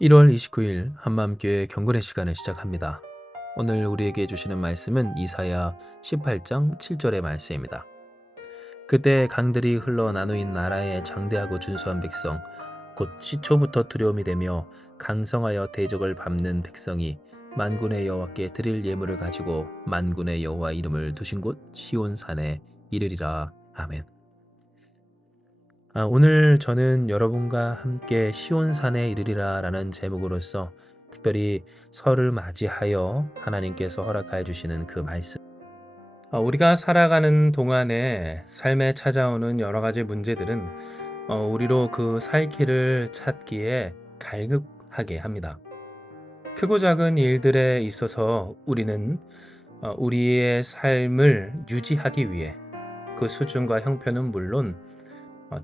1월 29일 한마음교회 경건의 시간을 시작합니다. 오늘 우리에게 주시는 말씀은 이사야 18장 7절의 말씀입니다. 그때 강들이 흘러 나누인 나라의 장대하고 준수한 백성, 곧 시초부터 두려움이 되며 강성하여 대적을 밟는 백성이 만군의 여호와께 드릴 예물을 가지고 만군의 여호와 이름을 두신 곳 시온산에 이르리라. 아멘. 오늘 저는 여러분과 함께 시온산에 이르리라 라는 제목으로서 특별히 설을 맞이하여 하나님께서 허락하여 주시는 그 말씀. 우리가 살아가는 동안에 삶에 찾아오는 여러 가지 문제들은 우리로 그 살 길을 찾기에 갈급하게 합니다. 크고 작은 일들에 있어서 우리는 우리의 삶을 유지하기 위해 그 수준과 형편은 물론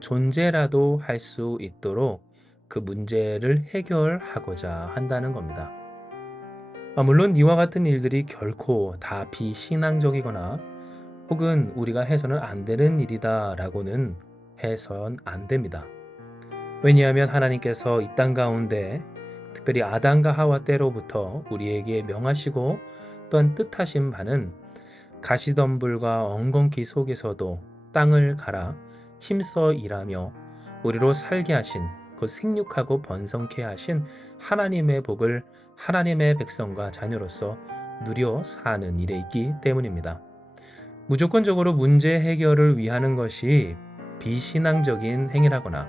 존재라도 할 수 있도록 그 문제를 해결하고자 한다는 겁니다. 물론 이와 같은 일들이 결코 다 비신앙적이거나 혹은 우리가 해서는 안 되는 일이다라고는 해선 안 됩니다. 왜냐하면 하나님께서 이 땅 가운데 특별히 아담과 하와 때로부터 우리에게 명하시고 또한 뜻하신 바는 가시덤불과 엉겅퀴 속에서도 땅을 갈아 힘써 일하며 우리로 살게 하신 그 생육하고 번성케 하신 하나님의 복을 하나님의 백성과 자녀로서 누려 사는 일에 있기 때문입니다. 무조건적으로 문제 해결을 위하는 것이 비신앙적인 행위라거나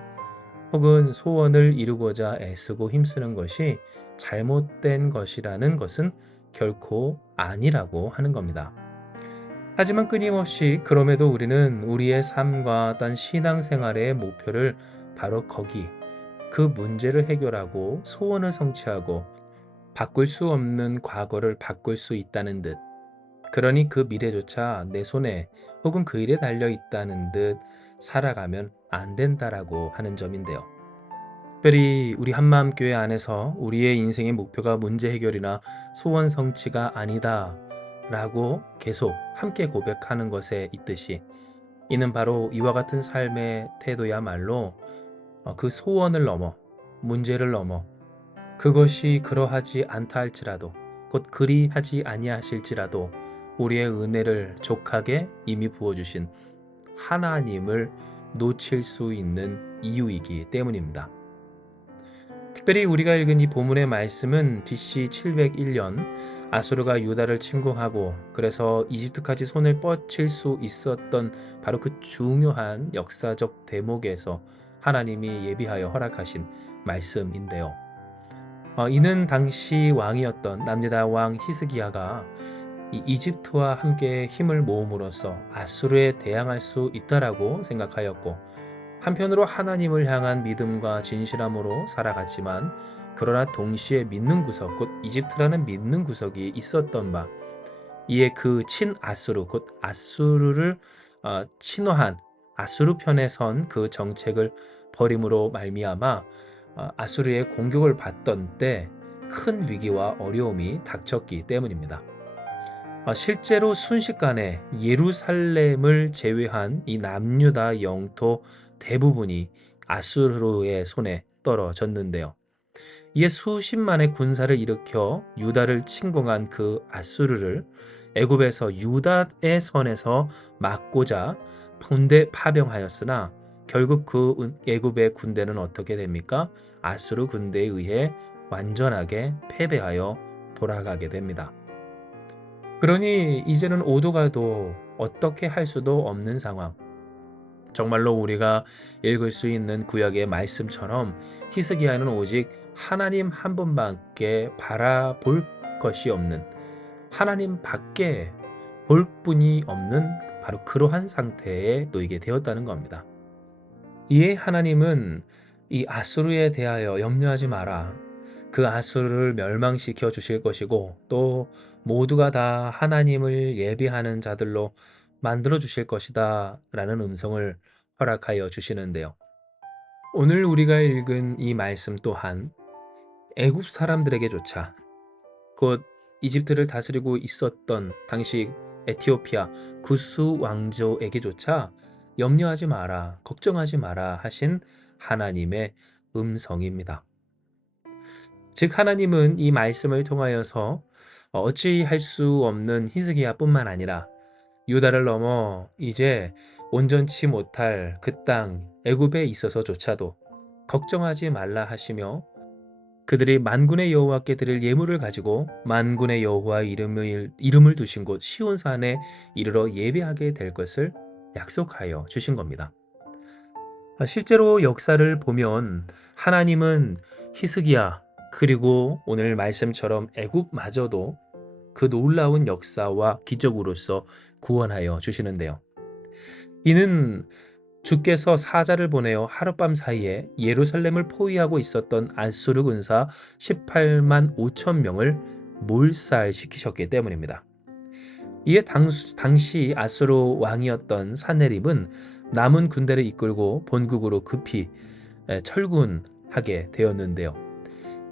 혹은 소원을 이루고자 애쓰고 힘쓰는 것이 잘못된 것이라는 것은 결코 아니라고 하는 겁니다. 하지만 끊임없이 그럼에도 우리는 우리의 삶과 딴 신앙생활의 목표를 바로 거기, 그 문제를 해결하고 소원을 성취하고 바꿀 수 없는 과거를 바꿀 수 있다는 듯, 그러니 그 미래조차 내 손에 혹은 그 일에 달려 있다는 듯 살아가면 안 된다라고 하는 점인데요. 특별히 우리 한마음교회 안에서 우리의 인생의 목표가 문제 해결이나 소원 성취가 아니다 라고 계속 함께 고백하는 것에 있듯이 이는 바로 이와 같은 삶의 태도야말로 그 소원을 넘어 문제를 넘어 그것이 그러하지 않다 할지라도 곧 그리하지 아니하실지라도 우리의 은혜를 족하게 이미 부어주신 하나님을 놓칠 수 있는 이유이기 때문입니다. 특별히 우리가 읽은 이 본문의 말씀은 BC 701년 아수르가 유다를 침공하고 그래서 이집트까지 손을 뻗칠 수 있었던 바로 그 중요한 역사적 대목에서 하나님이 예비하여 허락하신 말씀인데요. 이는 당시 왕이었던 남유다 왕 히스기야가 이 이집트와 함께 힘을 모음으로써 아수르에 대항할 수 있다라고 생각하였고 한편으로 하나님을 향한 믿음과 진실함으로 살아갔지만 그러나 동시에 믿는 구석 곧 이집트라는 믿는 구석이 있었던 바 이에 그 친아수르 곧 아수르를 친화한 아수르 편에 선 그 정책을 버림으로 말미암아 아수르의 공격을 받던 때 큰 위기와 어려움이 닥쳤기 때문입니다. 실제로 순식간에 예루살렘을 제외한 이 남유다 영토 대부분이 아수르의 손에 떨어졌는데요. 이에 수십만의 군사를 일으켜 유다를 침공한 그 아수르를 애굽에서 유다의 선에서 막고자 군대 파병하였으나 결국 그 애굽의 군대는 어떻게 됩니까? 아수르 군대에 의해 완전하게 패배하여 돌아가게 됩니다. 그러니 이제는 오도 가도 어떻게 할 수도 없는 상황. 정말로 우리가 읽을 수 있는 구약의 말씀처럼 히스기야는 오직 하나님 한 분밖에 바라볼 것이 없는 하나님 밖에 볼 분이 없는 바로 그러한 상태에 놓이게 되었다는 겁니다. 이에 하나님은 이 아수르에 대하여 염려하지 마라. 그 아수르를 멸망시켜 주실 것이고 또 모두가 다 하나님을 예비하는 자들로 만들어 주실 것이다 라는 음성을 허락하여 주시는데요. 오늘 우리가 읽은 이 말씀 또한 애굽 사람들에게조차 곧 이집트를 다스리고 있었던 당시 에티오피아 구스 왕조에게조차 염려하지 마라, 걱정하지 마라 하신 하나님의 음성입니다. 즉 하나님은 이 말씀을 통하여서 어찌할 수 없는 히스기야뿐만 아니라 유다를 넘어 이제 온전치 못할 그 땅 애굽에 있어서조차도 걱정하지 말라 하시며 그들이 만군의 여호와께 드릴 예물을 가지고 만군의 여호와 이름을 두신 곳 시온산에 이르러 예배하게 될 것을 약속하여 주신 겁니다. 실제로 역사를 보면 하나님은 히스기야 그리고 오늘 말씀처럼 애굽마저도 그 놀라운 역사와 기적으로서 구원하여 주시는데요. 이는 주께서 사자를 보내어 하룻밤 사이에 예루살렘을 포위하고 있었던 아수르 군사 18만 5천 명을 몰살시키셨기 때문입니다. 이에 당시 아수르 왕이었던 사네립은 남은 군대를 이끌고 본국으로 급히 철군하게 되었는데요.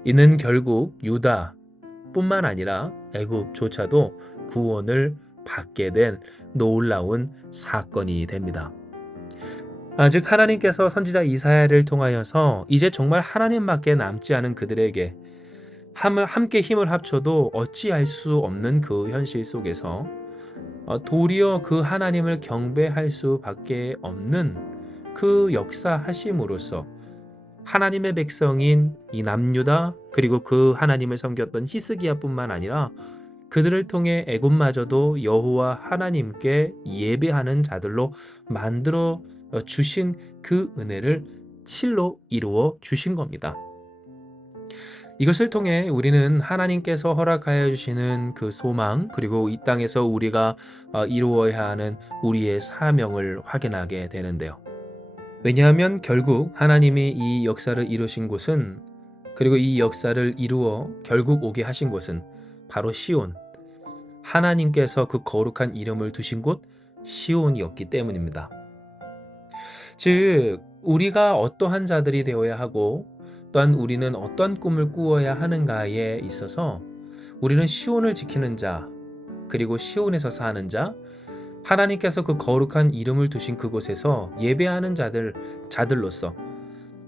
이는 결국 유다뿐만 아니라 애굽조차도 구원을 받게 된 놀라운 사건이 됩니다. 즉 하나님께서 선지자 이사야를 통하여서 이제 정말 하나님밖에 남지 않은 그들에게 함께 힘을 합쳐도 어찌할 수 없는 그 현실 속에서 도리어 그 하나님을 경배할 수밖에 없는 그 역사하심으로써 하나님의 백성인 이 남유다 그리고 그 하나님을 섬겼던 히스기야뿐만 아니라 그들을 통해 애굽마저도 여호와 하나님께 예배하는 자들로 만들어 주신 그 은혜를 실로 이루어 주신 겁니다. 이것을 통해 우리는 하나님께서 허락하여 주시는 그 소망 그리고 이 땅에서 우리가 이루어야 하는 우리의 사명을 확인하게 되는데요. 왜냐하면 결국 하나님이 이 역사를 이루신 곳은 그리고 이 역사를 이루어 결국 오게 하신 곳은 바로 시온, 하나님께서 그 거룩한 이름을 두신 곳 시온이었기 때문입니다. 즉 우리가 어떠한 자들이 되어야 하고 또한 우리는 어떤 꿈을 꾸어야 하는가에 있어서 우리는 시온을 지키는 자 그리고 시온에서 사는 자 하나님께서 그 거룩한 이름을 두신 그곳에서 예배하는 자들로서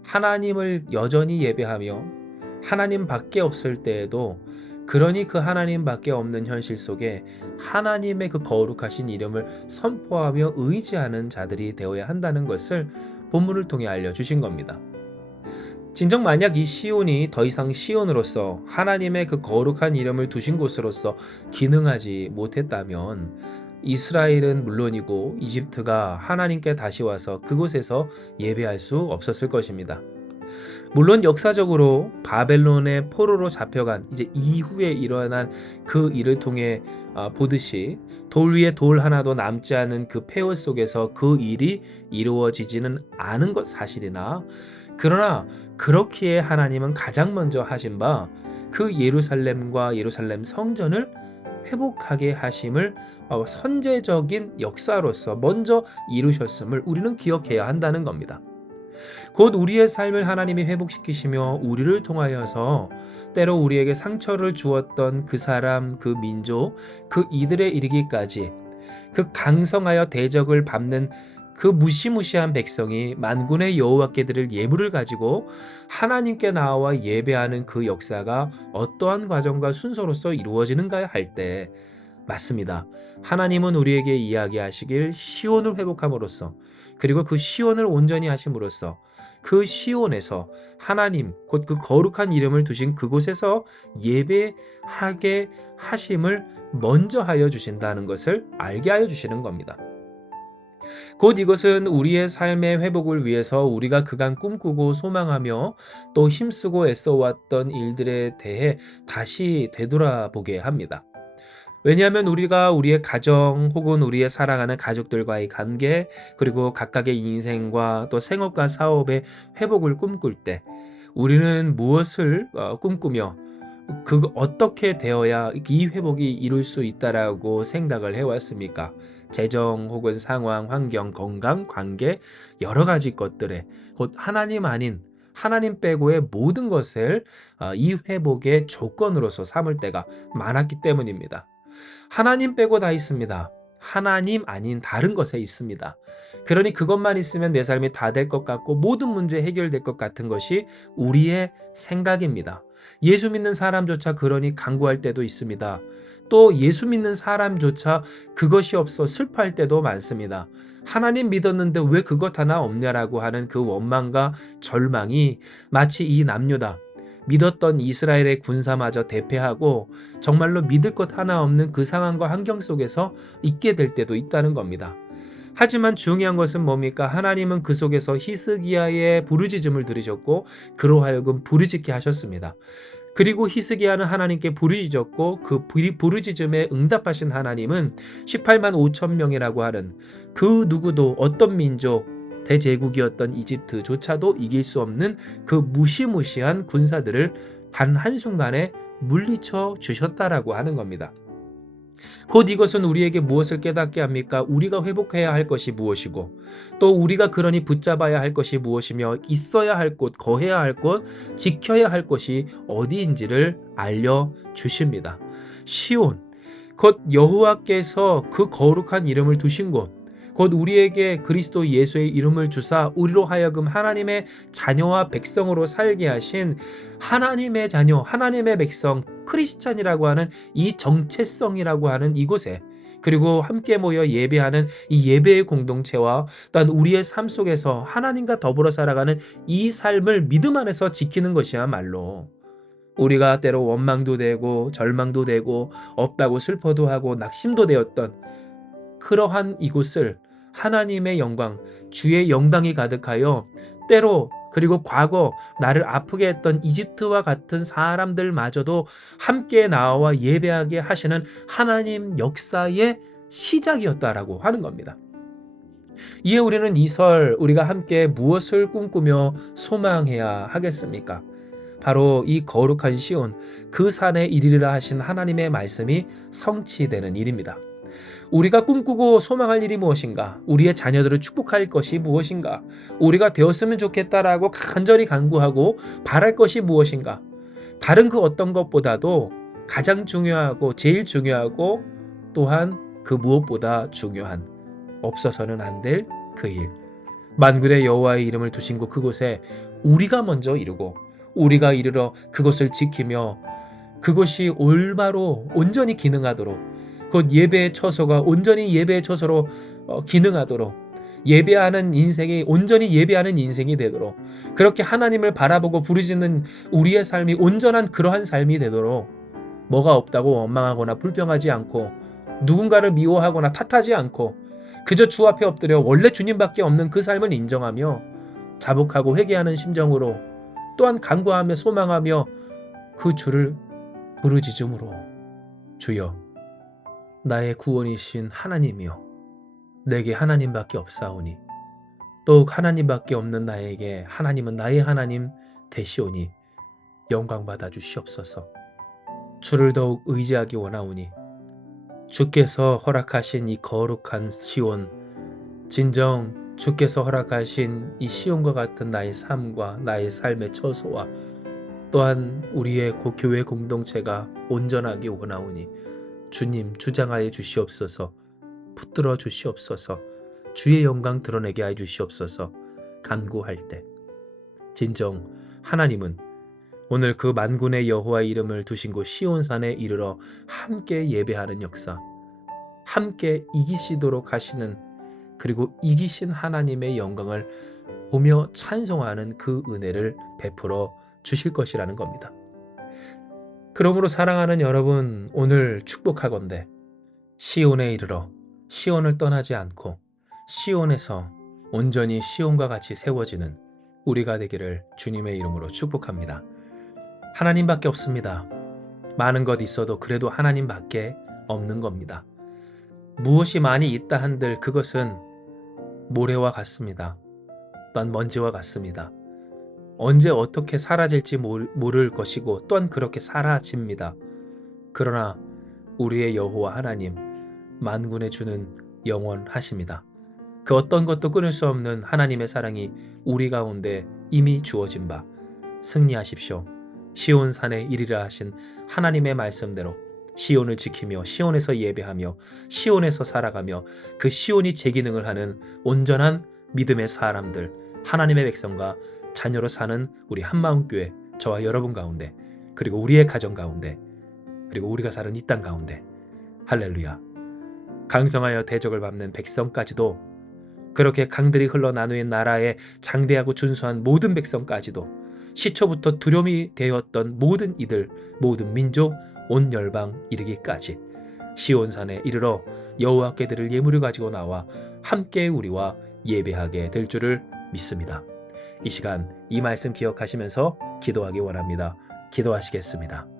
하나님을 여전히 예배하며 하나님 밖에 없을 때에도 그러니 그 하나님 밖에 없는 현실 속에 하나님의 그 거룩하신 이름을 선포하며 의지하는 자들이 되어야 한다는 것을 본문을 통해 알려주신 겁니다. 진정 만약 이 시온이 더 이상 시온으로서 하나님의 그 거룩한 이름을 두신 곳으로서 기능하지 못했다면 이스라엘은 물론이고 이집트가 하나님께 다시 와서 그곳에서 예배할 수 없었을 것입니다. 물론 역사적으로 바벨론의 포로로 잡혀간 이제 이후에 일어난 그 일을 통해 보듯이 돌 위에 돌 하나도 남지 않은 그 폐허 속에서 그 일이 이루어지지는 않은 것 사실이나 그러나 그렇기에 하나님은 가장 먼저 하신 바 그 예루살렘과 예루살렘 성전을 회복하게 하심을 선제적인 역사로서 먼저 이루셨음을 우리는 기억해야 한다는 겁니다. 곧 우리의 삶을 하나님이 회복시키시며 우리를 통하여서 때로 우리에게 상처를 주었던 그 사람, 그 민족, 그 이들에 이르기까지 그 강성하여 대적을 밟는 그 무시무시한 백성이 만군의 여호와께 드릴 예물을 가지고 하나님께 나와 예배하는 그 역사가 어떠한 과정과 순서로서 이루어지는가 할 때 맞습니다. 하나님은 우리에게 이야기하시길 시온을 회복함으로써 그리고 그 시온을 온전히 하심으로써 그 시온에서 하나님 곧 그 거룩한 이름을 두신 그곳에서 예배하게 하심을 먼저 하여 주신다는 것을 알게 하여 주시는 겁니다. 곧 이것은 우리의 삶의 회복을 위해서 우리가 그간 꿈꾸고 소망하며 또 힘쓰고 애써왔던 일들에 대해 다시 되돌아보게 합니다. 왜냐하면 우리가 우리의 가정 혹은 우리의 사랑하는 가족들과의 관계 그리고 각각의 인생과 또 생업과 사업의 회복을 꿈꿀 때 우리는 무엇을 꿈꾸며 어떻게 되어야 이 회복이 이룰 수 있다라고 생각을 해왔습니까? 재정 혹은 상황, 환경, 건강, 관계 여러 가지 것들에 곧 하나님 아닌 하나님 빼고의 모든 것을 이 회복의 조건으로서 삼을 때가 많았기 때문입니다. 하나님 빼고 다 있습니다. 하나님 아닌 다른 것에 있습니다. 그러니 그것만 있으면 내 삶이 다 될 것 같고 모든 문제 해결될 것 같은 것이 우리의 생각입니다. 예수 믿는 사람조차 그러니 간구할 때도 있습니다. 또 예수 믿는 사람조차 그것이 없어 슬퍼할 때도 많습니다. 하나님 믿었는데 왜 그것 하나 없냐라고 하는 그 원망과 절망이 마치 이 남유다. 믿었던 이스라엘의 군사마저 대패하고 정말로 믿을 것 하나 없는 그 상황과 환경 속에서 있게 될 때도 있다는 겁니다. 하지만 중요한 것은 뭡니까? 하나님은 그 속에서 히스기야의 부르짖음을 들으셨고 그로 하여금 부르짖게 하셨습니다. 그리고 히스기야는 하나님께 부르짖었고 그 부르짖음에 응답하신 하나님은 18만 5천 명이라고 하는 그 누구도 어떤 민족 대제국이었던 이집트조차도 이길 수 없는 그 무시무시한 군사들을 단 한순간에 물리쳐 주셨다라고 하는 겁니다. 곧 이것은 우리에게 무엇을 깨닫게 합니까? 우리가 회복해야 할 것이 무엇이고 또 우리가 그러니 붙잡아야 할 것이 무엇이며 있어야 할 곳, 거해야 할 곳, 지켜야 할 것이 어디인지를 알려주십니다. 시온, 곧 여호와께서 그 거룩한 이름을 두신 곳, 곧 우리에게 그리스도 예수의 이름을 주사 우리로 하여금 하나님의 자녀와 백성으로 살게 하신 하나님의 자녀, 하나님의 백성, 크리스찬이라고 하는 이 정체성이라고 하는 이곳에 그리고 함께 모여 예배하는 이 예배의 공동체와 또한 우리의 삶 속에서 하나님과 더불어 살아가는 이 삶을 믿음 안에서 지키는 것이야말로 우리가 때로 원망도 되고 절망도 되고 없다고 슬퍼도 하고 낙심도 되었던 그러한 이곳을 하나님의 영광, 주의 영광이 가득하여 때로 그리고 과거 나를 아프게 했던 이집트와 같은 사람들마저도 함께 나와 예배하게 하시는 하나님 역사의 시작이었다라고 하는 겁니다. 이에 우리는 우리가 함께 무엇을 꿈꾸며 소망해야 하겠습니까? 바로 이 거룩한 시온, 그 산에 이르리라 하신 하나님의 말씀이 성취되는 일입니다. 우리가 꿈꾸고 소망할 일이 무엇인가? 우리의 자녀들을 축복할 것이 무엇인가? 우리가 되었으면 좋겠다라고 간절히 간구하고 바랄 것이 무엇인가? 다른 그 어떤 것보다도 가장 중요하고 제일 중요하고 또한 그 무엇보다 중요한 없어서는 안 될 그 일. 만군의 여호와의 이름을 두신 곳 그곳에 우리가 먼저 이루고 우리가 이르러 그것을 지키며 그것이 올바로 온전히 기능하도록 곧 예배의 처소가 온전히 예배의 처소로 기능하도록 예배하는 인생이 온전히 예배하는 인생이 되도록 그렇게 하나님을 바라보고 부르짖는 우리의 삶이 온전한 그러한 삶이 되도록 뭐가 없다고 원망하거나 불평하지 않고 누군가를 미워하거나 탓하지 않고 그저 주 앞에 엎드려 원래 주님밖에 없는 그 삶을 인정하며 자복하고 회개하는 심정으로 또한 간구하며 소망하며 그 주를 부르짖음으로 주여 나의 구원이신 하나님이여 내게 하나님밖에 없사오니 더욱 하나님밖에 없는 나에게 하나님은 나의 하나님 되시오니 영광 받아 주시옵소서. 주를 더욱 의지하기 원하오니 주께서 허락하신 이 거룩한 시온 진정 주께서 허락하신 이 시온과 같은 나의 삶과 나의 삶의 처소와 또한 우리의 교회 공동체가 온전하기 원하오니 주님 주장하여 주시옵소서. 붙들어 주시옵소서. 주의 영광 드러내게 하여 주시옵소서. 간구할 때 진정 하나님은 오늘 그 만군의 여호와의 이름을 두신 곳 시온산에 이르러 함께 예배하는 역사, 함께 이기시도록 하시는 그리고 이기신 하나님의 영광을 보며 찬송하는 그 은혜를 베풀어 주실 것이라는 겁니다. 그러므로 사랑하는 여러분, 오늘 축복하건대 시온에 이르러 시온을 떠나지 않고 시온에서 온전히 시온과 같이 세워지는 우리가 되기를 주님의 이름으로 축복합니다. 하나님밖에 없습니다. 많은 것 있어도 그래도 하나님밖에 없는 겁니다. 무엇이 많이 있다 한들 그것은 모래와 같습니다. 또한 먼지와 같습니다. 언제 어떻게 사라질지 모를 것이고 또한 그렇게 사라집니다. 그러나 우리의 여호와 하나님 만군의 주는 영원하십니다. 그 어떤 것도 끊을 수 없는 하나님의 사랑이 우리 가운데 이미 주어진 바 승리하십시오. 시온산에 이르라 하신 하나님의 말씀대로 시온을 지키며 시온에서 예배하며 시온에서 살아가며 그 시온이 제 기능을 하는 온전한 믿음의 사람들, 하나님의 백성과 자녀로 사는 우리 한마음교회, 저와 여러분 가운데, 그리고 우리의 가정 가운데, 그리고 우리가 사는 이 땅 가운데, 할렐루야, 강성하여 대적을 밟는 백성까지도, 그렇게 강들이 흘러 나누인 나라에 장대하고 준수한 모든 백성까지도, 시초부터 두려움이 되었던 모든 이들, 모든 민족, 온 열방 이르기까지 시온산에 이르러 여호와께 드릴 예물을 가지고 나와 함께 우리와 예배하게 될 줄을 믿습니다. 이 시간 이 말씀 기억하시면서 기도하기 원합니다. 기도하시겠습니다.